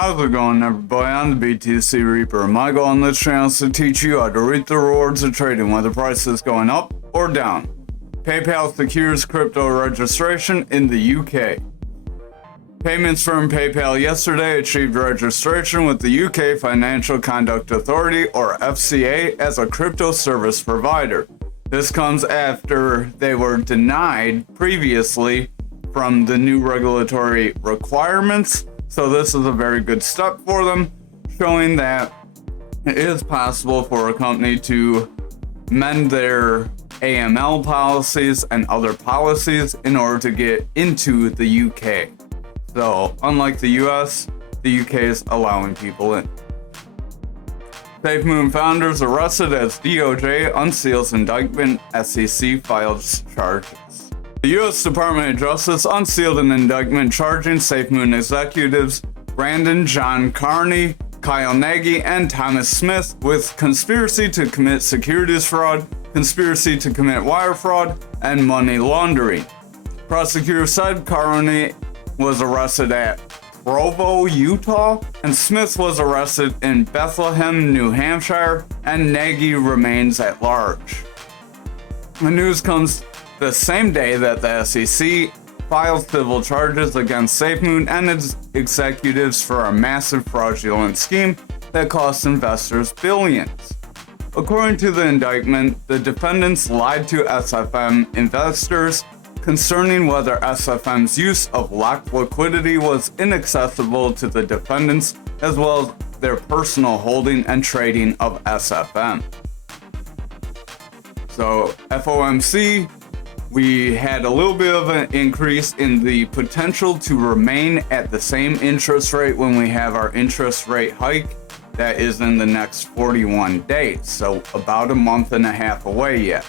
How's it going, everybody? I'm the BTC Reaper. My goal on this channel is to teach you how to reap the rewards of trading, whether price is going up or down. PayPal secures crypto registration in the UK. Payments firm PayPal yesterday achieved registration with the UK Financial Conduct Authority, or FCA, as a crypto service provider. This comes after they were denied previously from the new regulatory requirements. So this is a very good step for them, showing that it is possible for a company to mend their AML policies and other policies in order to get into the UK. So unlike the US, the UK is allowing people in. SafeMoon founders arrested as DOJ unseals indictment, SEC files charges. The U.S. Department of Justice unsealed an indictment charging SafeMoon executives Brandon John Carney, Kyle Nagy, and Thomas Smith with conspiracy to commit securities fraud, conspiracy to commit wire fraud, and money laundering. Prosecutors said Carney was arrested at Provo, Utah, and Smith was arrested in Bethlehem, New Hampshire, and Nagy remains at large. The news comes the same day that the SEC filed civil charges against SafeMoon and its executives for a massive fraudulent scheme that cost investors billions. According to the indictment, the defendants lied to SFM investors concerning whether SFM's use of locked liquidity was inaccessible to the defendants, as well as their personal holding and trading of SFM. So FOMC, we had a little bit of an increase in the potential to remain at the same interest rate when we have our interest rate hike that is in the next 41 days. So about a month and a half away yet.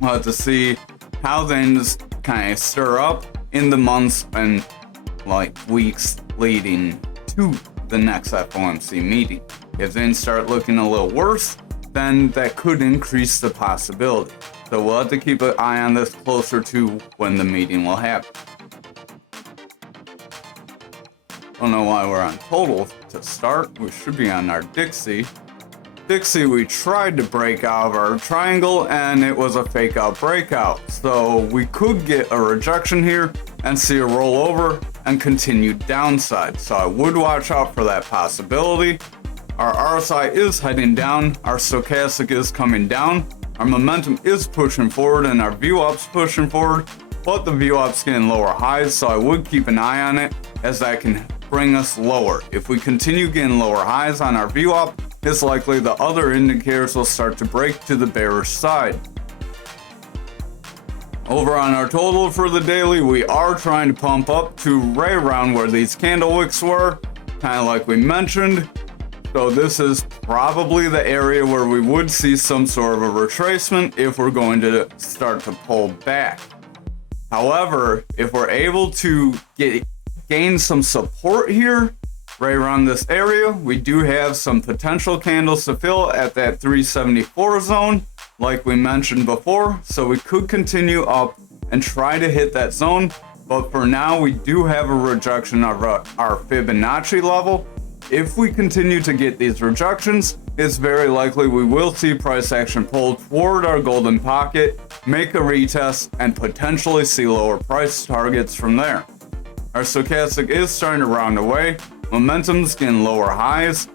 We'll have to see how things kind of stir up in the months and weeks leading to the next FOMC meeting. If things start looking a little worse, then that could increase the possibility. So we'll have to keep an eye on this closer to when the meeting will happen. Don't know why we're on total to start. We should be on our Dixie. Dixie, we tried to break out of our triangle and it was a fake out breakout. So we could get a rejection here and see a rollover and continued downside. So I would watch out for that possibility. Our RSI is heading down. Our stochastic is coming down. Our momentum is pushing forward and our VWAP's pushing forward, but the VWAP's getting lower highs, so I would keep an eye on it as that can bring us lower. If we continue getting lower highs on our VWAP, it's likely the other indicators will start to break to the bearish side. Over on our total for the daily, we are trying to pump up to right around where these candle wicks were, kind of like we mentioned. So this is probably the area where we would see some sort of a retracement if we're going to start to pull back. However, if we're able to gain some support here, right around this area, we do have some potential candles to fill at that 374 zone, like we mentioned before. So we could continue up and try to hit that zone. But for now, we do have a rejection of our Fibonacci level. If we continue to get these rejections, it's very likely we will see price action pull toward our golden pocket, make a retest, and potentially see lower price targets from there. Our stochastic is starting to round away, momentum's getting lower highs,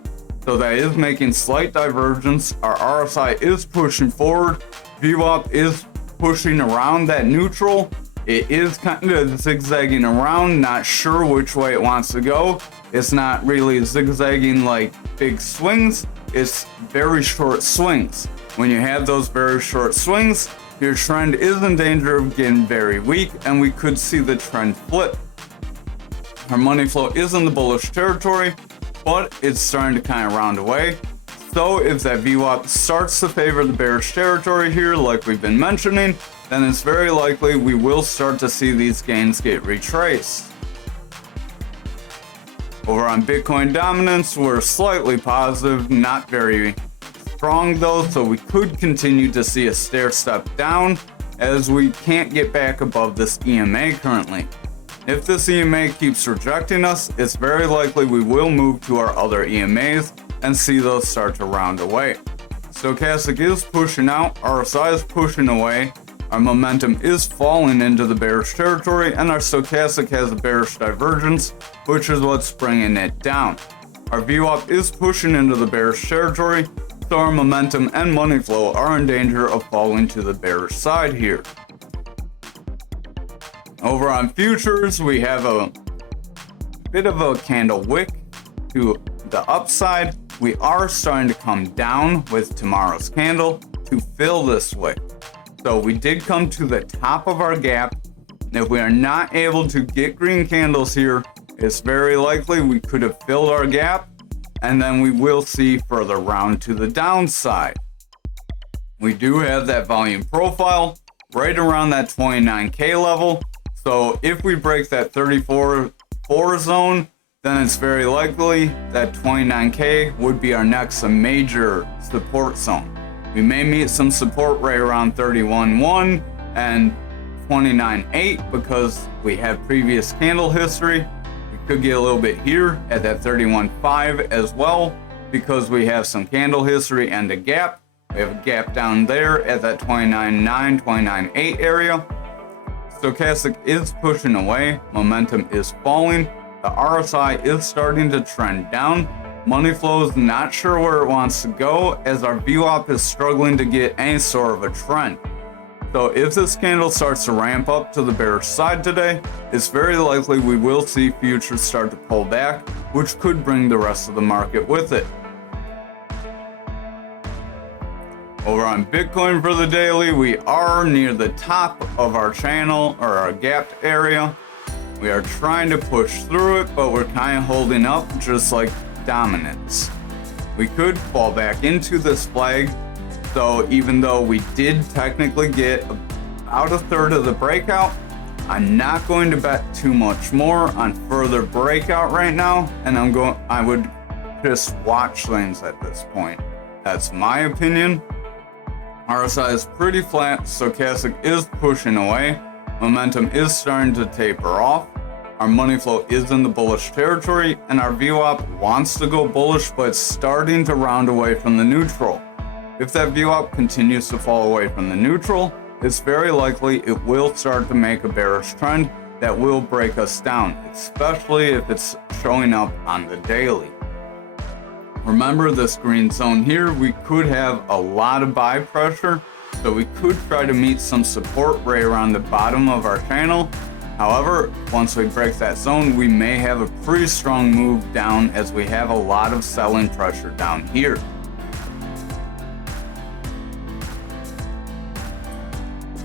so that is making slight divergence. Our RSI is pushing forward, VWAP is pushing around that neutral. It is kind of zigzagging around, not sure which way it wants to go. It's not really zigzagging like big swings, it's very short swings. When you have those very short swings, your trend is in danger of getting very weak and we could see the trend flip. Our money flow is in the bullish territory, but it's starting to kind of round away. So if that VWAP starts to favor the bearish territory here, like we've been mentioning, then it's very likely we will start to see these gains get retraced. Over on Bitcoin dominance, we're slightly positive, not very strong though, so we could continue to see a stair step down as we can't get back above this EMA currently. If this EMA keeps rejecting us, it's very likely we will move to our other EMAs and see those start to round away. Stochastic is pushing out, RSI is pushing away, our momentum is falling into the bearish territory, and our stochastic has a bearish divergence, which is what's bringing it down. Our VWAP is pushing into the bearish territory, so our momentum and money flow are in danger of falling to the bearish side here. Over on futures, we have a bit of a candle wick to the upside. We are starting to come down with tomorrow's candle to fill this wick. So we did come to the top of our gap. And if we are not able to get green candles here, it's very likely we could have filled our gap, and then we will see further round to the downside. We do have that volume profile right around that 29K level. So if we break that 34.4 zone, then it's very likely that 29K would be our next major support zone. We may meet some support right around 31.1 and 29.8 because we have previous candle history. We could get a little bit here at that 31.5 as well because we have some candle history and a gap. We have a gap down there at that 29.9, 29.8 area. Stochastic is pushing away, momentum is falling, the RSI is starting to trend down, money flow is not sure where it wants to go as our VWAP is struggling to get any sort of a trend. So if this candle starts to ramp up to the bearish side today, it's very likely we will see futures start to pull back, which could bring the rest of the market with it. Over on Bitcoin for the daily, we are near the top of our channel or our gapped area. We are trying to push through it, but we're kind of holding up just like dominance. We could fall back into this flag. So even though we did technically get about a third of the breakout, I'm not going to bet too much more on further breakout right now. And I would just watch things at this point. That's my opinion. RSI is pretty flat, stochastic is pushing away, momentum is starting to taper off, our money flow is in the bullish territory, and our VWAP wants to go bullish but it's starting to round away from the neutral. If that VWAP continues to fall away from the neutral, it's very likely it will start to make a bearish trend that will break us down, especially if it's showing up on the daily. Remember this green zone here, we could have a lot of buy pressure, so we could try to meet some support right around the bottom of our channel. However, once we break that zone, we may have a pretty strong move down as we have a lot of selling pressure down here.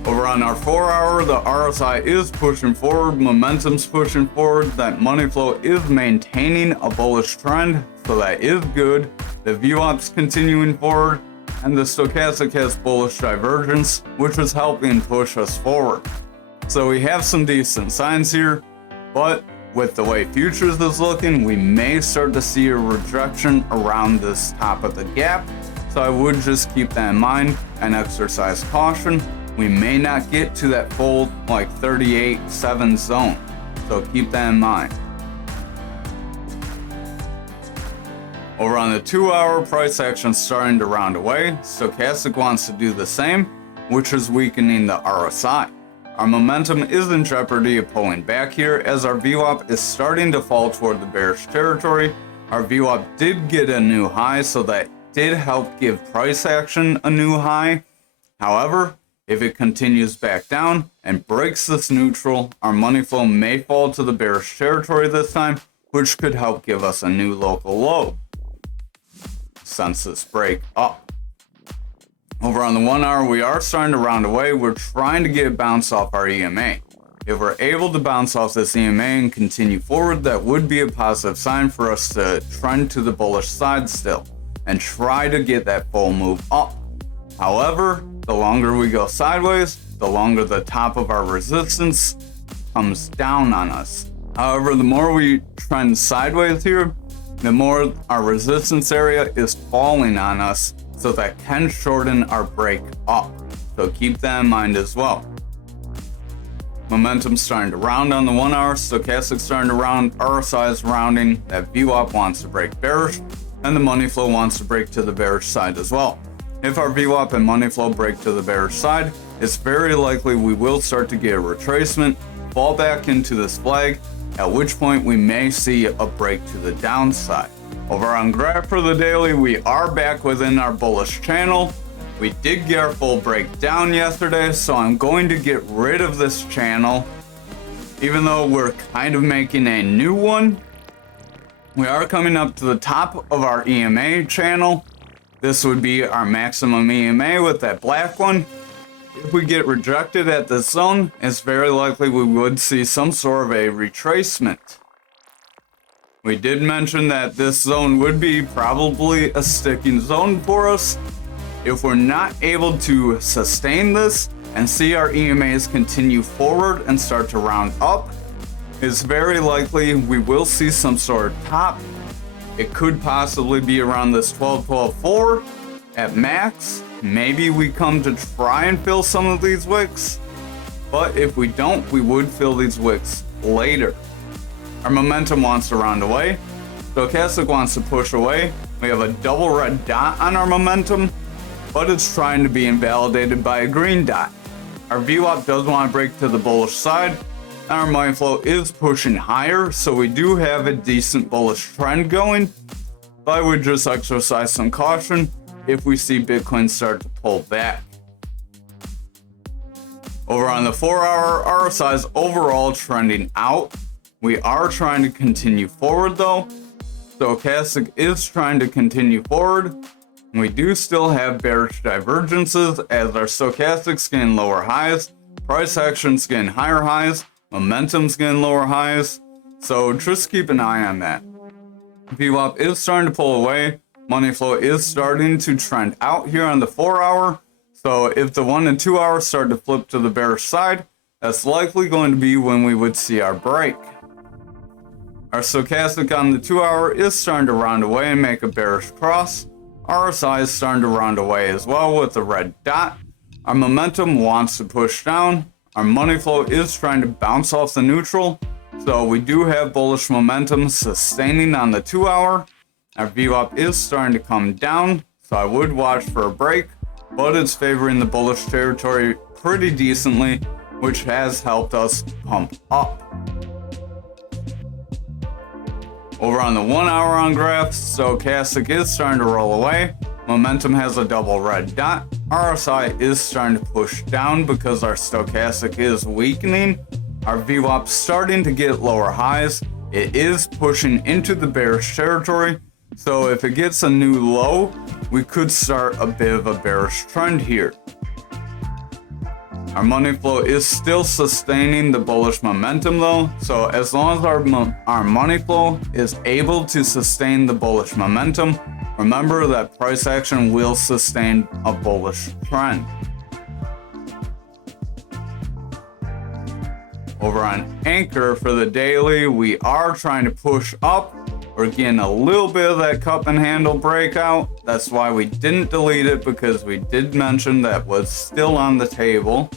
Over on our 4 hour, the RSI is pushing forward, momentum's pushing forward, that money flow is maintaining a bullish trend, so that is good. The VWAP's continuing forward, and the stochastic has bullish divergence, which is helping push us forward. So we have some decent signs here, but with the way futures is looking, we may start to see a rejection around this top of the gap. So I would just keep that in mind and exercise caution. We may not get to that full 38.7 zone, so keep that in mind. Over on the 2 hour, price action starting to round away. Stochastic wants to do the same, which is weakening the RSI. Our momentum is in jeopardy of pulling back here as our VWAP is starting to fall toward the bearish territory. Our VWAP did get a new high, so that did help give price action a new high. However, if it continues back down and breaks this neutral, our money flow may fall to the bearish territory this time, which could help give us a new local low since this break up. Over on the 1 hour, we are starting to round away. We're trying to get a bounce off our EMA. If we're able to bounce off this EMA and continue forward, that would be a positive sign for us to trend to the bullish side still and try to get that full move up. However, the longer we go sideways, the longer the top of our resistance comes down on us. However, the more we trend sideways here, the more our resistance area is falling on us, so that can shorten our break up. So keep that in mind as well. Momentum starting to round on the 1 hour, stochastic starting to round, RSI is rounding, that VWAP wants to break bearish, and the money flow wants to break to the bearish side as well. If our VWAP and money flow break to the bearish side, it's very likely we will start to get a retracement, fall back into this flag, at which point we may see a break to the downside. Over on graph for the daily, we are back within our bullish channel. We did get our full breakdown yesterday, so I'm going to get rid of this channel. Even though we're kind of making a new one, we are coming up to the top of our EMA channel. This would be our maximum EMA with that black one. If we get rejected at this zone, it's very likely we would see some sort of a retracement. We did mention that this zone would be probably a sticking zone for us. If we're not able to sustain this and see our EMAs continue forward and start to round up, it's very likely we will see some sort of top. It could possibly be around this 12-12-4 at max. Maybe we come to try and fill some of these wicks, but if we don't, we would fill these wicks later. Our momentum wants to round away. Stochastic wants to push away. We have a double red dot on our momentum, but it's trying to be invalidated by a green dot. Our VWAP does want to break to the bullish side, and our money flow is pushing higher, so we do have a decent bullish trend going, but I would just exercise some caution if we see Bitcoin start to pull back. Over on the 4 hour, RSI is overall trending out. We are trying to continue forward though. Stochastic is trying to continue forward. We do still have bearish divergences as our stochastic's getting lower highs, price action's getting higher highs, momentum's getting lower highs, so just keep an eye on that. VWAP is starting to pull away, money flow is starting to trend out here on the 4 hour, so if the 1 and 2 hours start to flip to the bearish side, that's likely going to be when we would see our break. Our stochastic on the 2 hour is starting to round away and make a bearish cross. RSI is starting to round away as well with the red dot. Our momentum wants to push down. Our money flow is trying to bounce off the neutral. So we do have bullish momentum sustaining on the 2 hour. Our VWAP is starting to come down, so I would watch for a break, but it's favoring the bullish territory pretty decently, which has helped us pump up. Over on the 1 hour on graph, stochastic is starting to roll away. Momentum has a double red dot. RSI is starting to push down because our stochastic is weakening. Our VWAP starting to get lower highs. It is pushing into the bearish territory. So if it gets a new low, we could start a bit of a bearish trend here. Our money flow is still sustaining the bullish momentum though, so as long as our money flow is able to sustain the bullish momentum, remember that price action will sustain a bullish trend. Over on Anchor for the daily, we are trying to push up. We're getting a little bit of that cup and handle breakout. That's why we didn't delete it, because we did mention that was still on the table.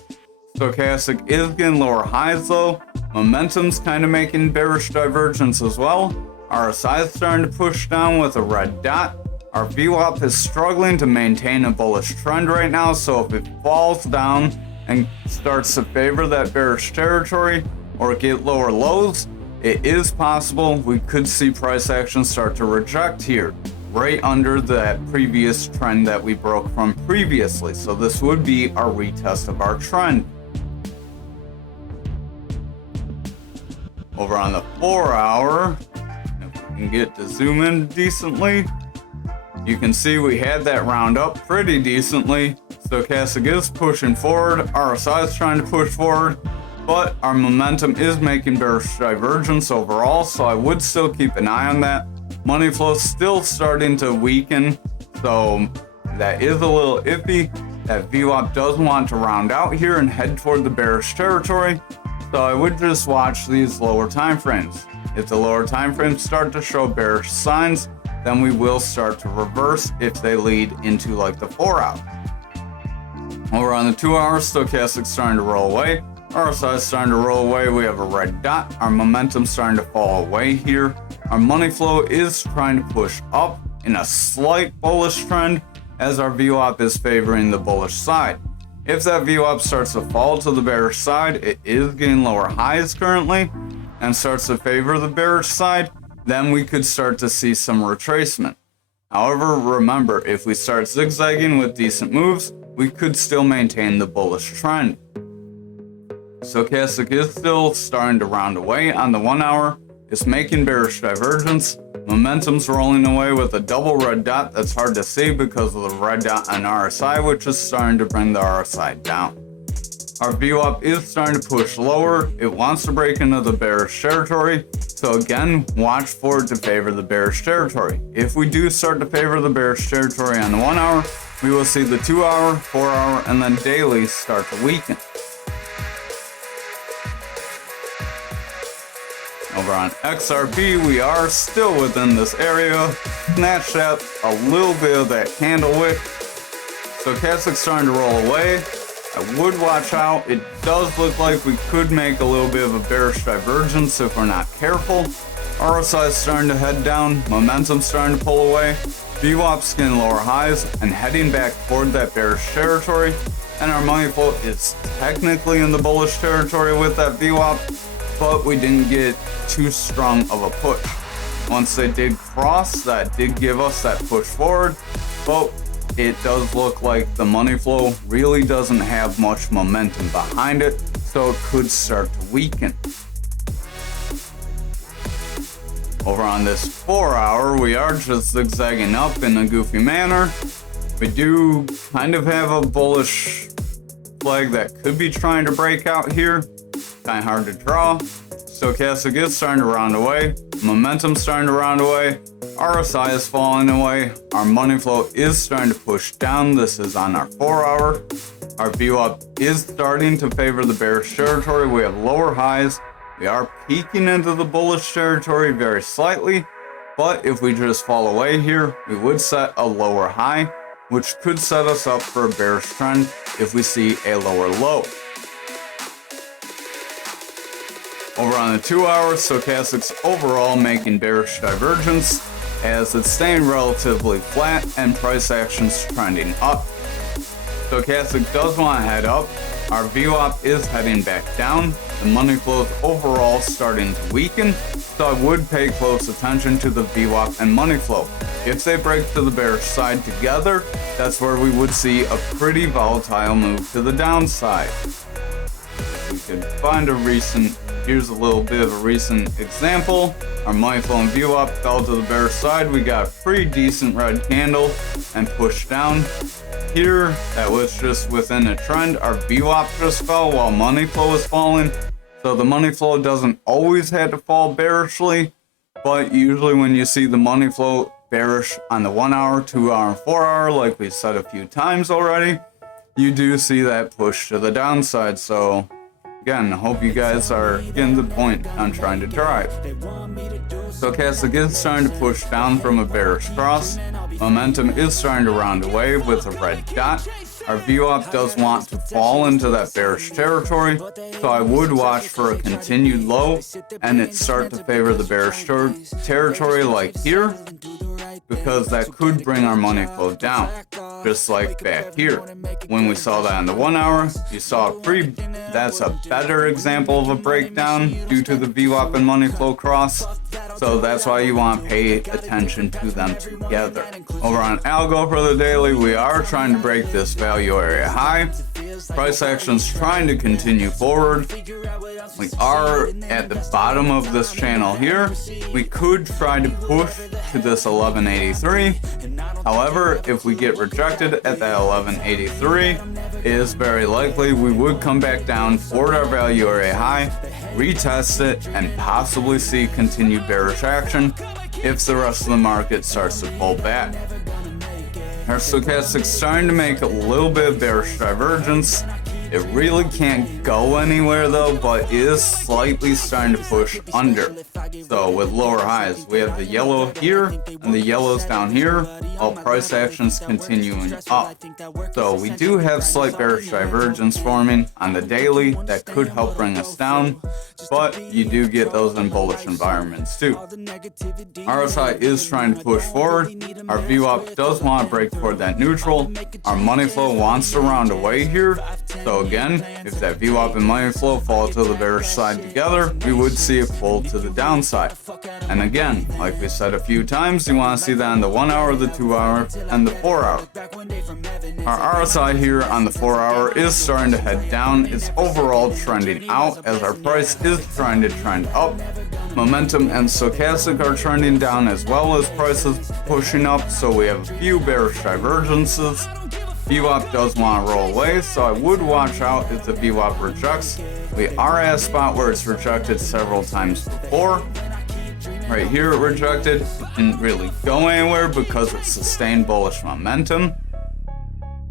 Stochastic is getting lower highs though. Momentum's kind of making bearish divergence as well. RSI is starting to push down with a red dot. Our VWAP is struggling to maintain a bullish trend right now, so if it falls down and starts to favor that bearish territory or get lower lows, it is possible we could see price action start to reject here, right under that previous trend that we broke from previously. So this would be our retest of our trend. Over on the 4 hour, if we can get to zoom in decently, you can see we had that round up pretty decently. Stochastic is pushing forward, RSI is trying to push forward, but our momentum is making bearish divergence overall, so I would still keep an eye on that. Money flow is still starting to weaken, so that is a little iffy. That VWAP does want to round out here and head toward the bearish territory, so I would just watch these lower time frames. If the lower time frames start to show bearish signs, then we will start to reverse if they lead into like the 4 hour. Over on the 2 hour, stochastic starting to roll away. RSI is starting to roll away. We have a red dot. Our momentum's starting to fall away here. Our money flow is trying to push up in a slight bullish trend as our VWAP is favoring the bullish side. If that VWAP starts to fall to the bearish side, it is getting lower highs currently and starts to favor the bearish side, then we could start to see some retracement. However, remember, if we start zigzagging with decent moves, we could still maintain the bullish trend. Stochastic is still starting to round away on the 1 hour. It's making bearish divergence. Momentum's rolling away with a double red dot that's hard to see because of the red dot on RSI, which is starting to bring the RSI down. Our VWAP is starting to push lower. It wants to break into the bearish territory. So again, watch for it to favor the bearish territory. If we do start to favor the bearish territory on the 1 hour, we will see the 2 hour, 4 hour, and then daily start to weaken. Over on XRP, we are still within this area. Snatched out a little bit of that candle wick. Stochastic's starting to roll away. I would watch out. It does look like we could make a little bit of a bearish divergence if we're not careful. RSI is starting to head down. Momentum's starting to pull away. VWAP's getting lower highs and heading back toward that bearish territory. And our money flow is technically in the bullish territory with that VWAP, but we didn't get too strong of a push. Once they did cross, that did give us that push forward, but it does look like the money flow really doesn't have much momentum behind it, so it could start to weaken. Over on this 4 hour, we are just zigzagging up in a goofy manner. We do kind of have a bullish flag that could be trying to break out here. Kind of hard to draw. Stochastic is starting to round away. Momentum's starting to round away. RSI is falling away. Our money flow is starting to push down. This is on our 4 hour. Our VWAP is starting to favor the bearish territory. We have lower highs. We are peeking into the bullish territory very slightly. But if we just fall away here, we would set a lower high, which could set us up for a bearish trend if we see a lower low. Over on the 2 hour, Stochastic's overall making bearish divergence as it's staying relatively flat and price action's trending up. Stochastic does want to head up. Our VWAP is heading back down. The money flow is overall starting to weaken, so I would pay close attention to the VWAP and money flow. If they break to the bearish side together, that's where we would see a pretty volatile move to the downside. We could find a recent, here's a little bit of a recent example. Our money flow and VWAP fell to the bearish side. We got a pretty decent red candle and pushed down. Here, that was just within a trend. Our VWAP just fell while money flow was falling. So the money flow doesn't always have to fall bearishly, but usually when you see the money flow bearish on the 1 hour, 2 hour, and 4 hour, like we said a few times already, you do see that push to the downside. So again, I hope you guys are getting the point I'm trying to drive. Stochastic is starting to push down from a bearish cross. Momentum is starting to round away with a red dot. Our VWAP does want to fall into that bearish territory, so I would watch for a continued low and it start to favor the bearish territory like here, because that could bring our money flow down, just like back here. When we saw that on the 1 hour, you saw that's a better example of a breakdown due to the VWAP and money flow cross. So that's why you want to pay attention to them together. Over on Algo for the daily, we are trying to break this value area high. Price action's trying to continue forward. We are at the bottom of this channel here. We could try to push to this 1183. However, if we get rejected at that 1183, it is very likely we would come back down toward our value area high, retest it, and possibly see continued bearish action if the rest of the market starts to pull back. Our stochastic's starting to make a little bit of bearish divergence. It really can't go anywhere though, but is slightly starting to push under. So with lower highs, we have the yellow here and the yellows down here, while price actions continuing up. So we do have slight bearish divergence forming on the daily that could help bring us down, but you do get those in bullish environments too. RSI is trying to push forward. Our VWAP does want to break toward that neutral. Our money flow wants to round away here. So again, if that VWAP and money flow fall to the bearish side together, we would see a pull to the downside. And again, like we said a few times, you want to see that on the 1 hour, the 2 hour, and the 4 hour. Our RSI here on the 4 hour is starting to head down. It's overall trending out as our price is trying to trend up. Momentum and stochastic are trending down as well as prices pushing up, so we have a few bearish divergences. VWAP does want to roll away, so I would watch out if the VWAP rejects. We are at a spot where it's rejected several times before. Right here it rejected, it didn't really go anywhere because it sustained bullish momentum.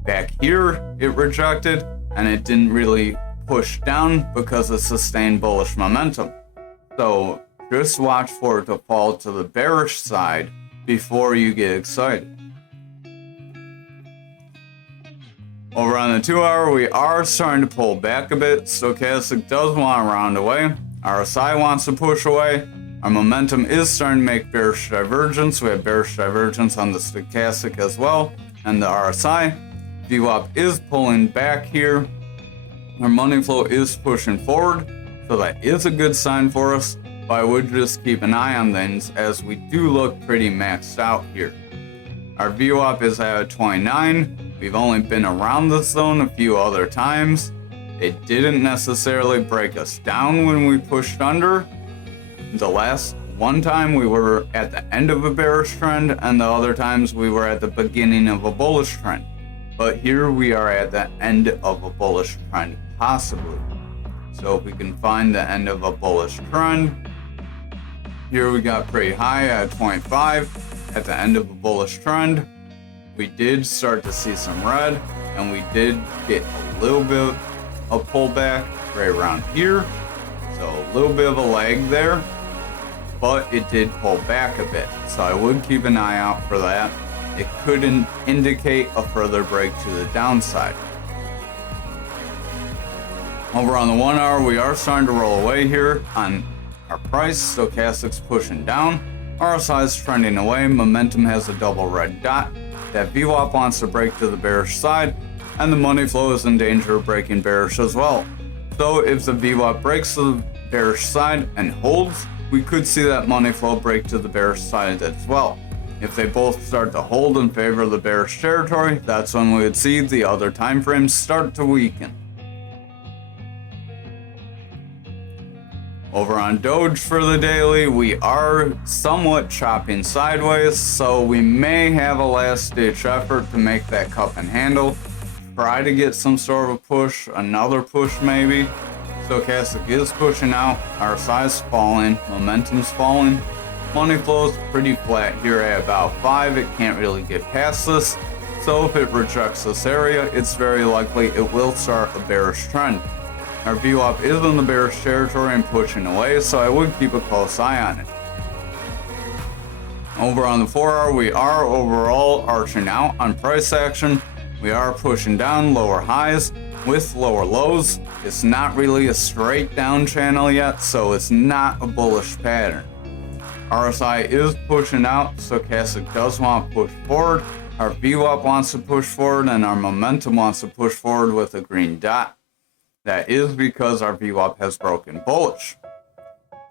Back here it rejected and it didn't really push down because it sustained bullish momentum. So just watch for it to fall to the bearish side before you get excited. Over on the 2 hour, we are starting to pull back a bit. Stochastic does want to round away. RSI wants to push away. Our momentum is starting to make bearish divergence. We have bearish divergence on the stochastic as well, and the RSI. VWAP is pulling back here. Our money flow is pushing forward, so that is a good sign for us. But I would just keep an eye on things as we do look pretty maxed out here. Our VWAP is at 29. We've only been around this zone a few other times. It didn't necessarily break us down when we pushed under. The last one time we were at the end of a bearish trend, and the other times we were at the beginning of a bullish trend. But here we are at the end of a bullish trend, possibly. So if we can find the end of a bullish trend, here we got pretty high at 0.5 at the end of a bullish trend. We did start to see some red, and we did get a little bit of pullback right around here. So a little bit of a lag there, but it did pull back a bit. So I would keep an eye out for that. It could indicate a further break to the downside. Over on the 1 hour, we are starting to roll away here on our price. Stochastic's pushing down. RSI is trending away. Momentum has a double red dot. That VWAP wants to break to the bearish side, and the money flow is in danger of breaking bearish as well. So if the VWAP breaks to the bearish side and holds, we could see that money flow break to the bearish side as well. If they both start to hold in favor of the bearish territory, that's when we would see the other time frames start to weaken. Over on Doge for the daily, we are somewhat chopping sideways, so we may have a last-ditch effort to make that cup and handle. Try to get some sort of a push, another push maybe. Stochastic is pushing out, our size falling, momentum's falling. Money flow's pretty flat here at about 5, it can't really get past this. So if it rejects this area, it's very likely it will start a bearish trend. Our VWAP is in the bearish territory and pushing away, so I would keep a close eye on it. Over on the 4 hour, we are overall arching out on price action. We are pushing down lower highs with lower lows. It's not really a straight down channel yet, so it's not a bullish pattern. RSI is pushing out, stochastic does want to push forward. Our VWAP wants to push forward, and our momentum wants to push forward with a green dot. That is because our VWAP has broken bullish.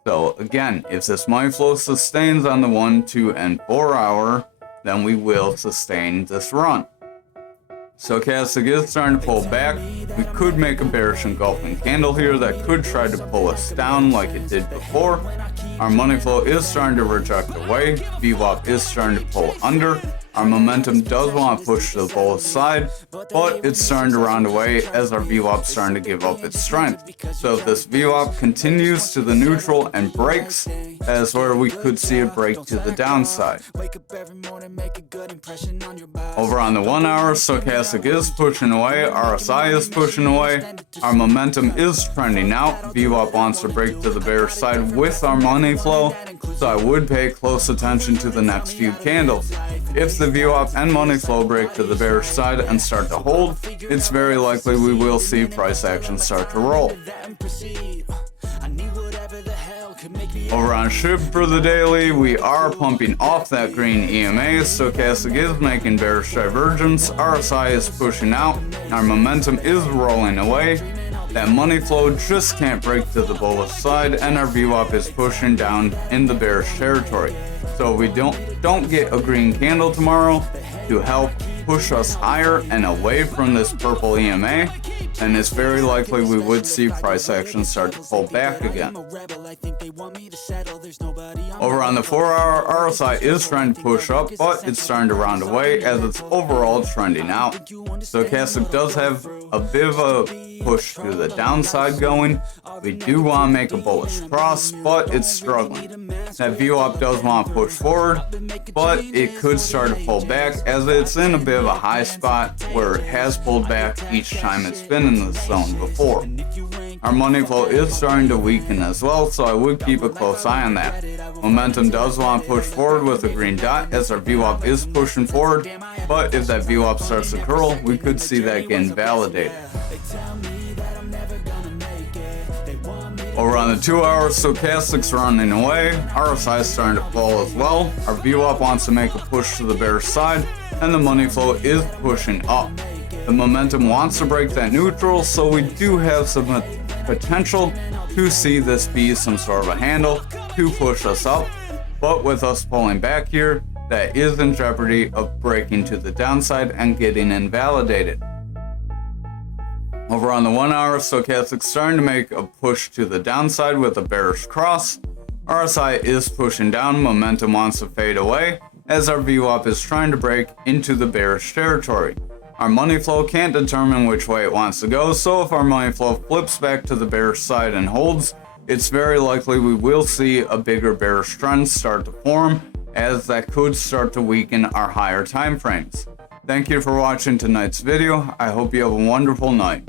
So again, if this money flow sustains on the 1, 2, and 4 hour, then we will sustain this run. Stochastic is starting to pull back. We could make a bearish engulfing candle here that could try to pull us down like it did before. Our money flow is starting to reject away. VWAP is starting to pull under. Our momentum does want to push to the bullish side, but it's starting to round away as our VWAP starting to give up its strength. So if this VWAP continues to the neutral and breaks, that's where we could see a break to the downside. Over on the 1 hour, stochastic is pushing away, RSI is pushing away, our momentum is trending out, VWAP wants to break to the bearish side with our money flow, so I would pay close attention to the next few candles. If the VWAP and money flow break to the bearish side and start to hold, it's very likely we will see price action start to roll. Over on SHIB for the daily, we are pumping off that green EMA, stochastic is making bearish divergence, RSI is pushing out, our momentum is rolling away, that money flow just can't break to the bullish side, and our VWAP is pushing down in the bearish territory. So if we don't get a green candle tomorrow to help push us higher and away from this purple EMA, then it's very likely we would see price action start to pull back again. Over on the 4 hour, RSI is trying to push up, but it's starting to round away as it's overall trending out. Stochastic does have a bit of a push to the downside going. We do want to make a bullish cross, but it's struggling. That VWAP does want to push forward, but it could start to pull back as it's in a bit of a high spot where it has pulled back each time it's been in this zone before. Our money flow is starting to weaken as well, so I would keep a close eye on that. Momentum does want to push forward with a green dot as our VWAP is pushing forward, but if that VWAP starts to curl, we could see that getting validated. Over on the 2 hour, stochastic's running away, RSI is starting to fall as well, our VWAP wants to make a push to the bearish side, and the money flow is pushing up. The momentum wants to break that neutral, so we do have some potential to see this be some sort of a handle to push us up, but with us pulling back here, that is in jeopardy of breaking to the downside and getting invalidated. Over on the 1 hour, stochastic's starting to make a push to the downside with a bearish cross. RSI is pushing down, momentum wants to fade away as our VWAP is trying to break into the bearish territory. Our money flow can't determine which way it wants to go, so if our money flow flips back to the bearish side and holds, it's very likely we will see a bigger bearish trend start to form, as that could start to weaken our higher time frames. Thank you for watching tonight's video. I hope you have a wonderful night.